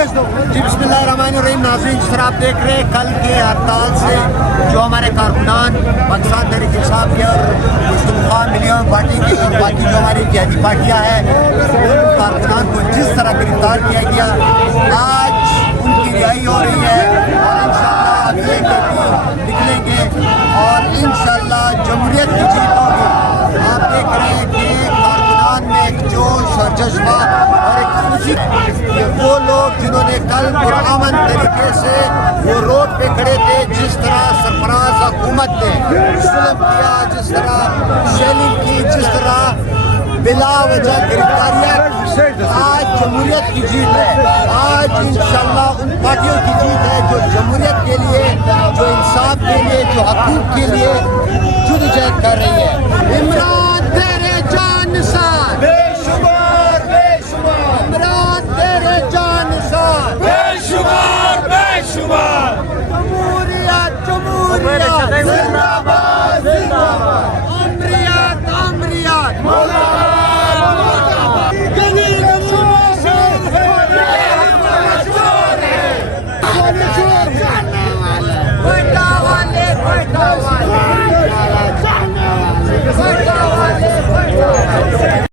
جی بسم اللہ الرحمن الرحیم. ناظرین، جس طرح آپ دیکھ رہے ہیں کل کے ہڑتال سے جو ہمارے کارکنان پاکستان تحریک انصاف کے اور مشترکہ ملیون پارٹی کی اور باقی جو ہماری اتحادی پارٹیاں ہیں ان کارکنان کو جس طرح گرفتار کیا گیا، آج ان کی رہائی ہو رہی ہے اور انشاءاللہ اگلے بھی نکلیں گے اور انشاءاللہ جمہوریت کی جیت ہوگی. آپ دیکھ رہے ہیں کہ کارکنان میں ایک جوش اور جذبہ اور ایک خوشی ہے کہ وہ لوگ جنہوں نے کل پرامن طریقے سے وہ روڈ پہ کھڑے تھے، جس طرح سرفراز حکومت نے ظلم کیا، جس طرح شیلنگ کی، جس طرح بلا وجہ گرفتاریاں کی. آج جمہوریت کی جیت ہے. آج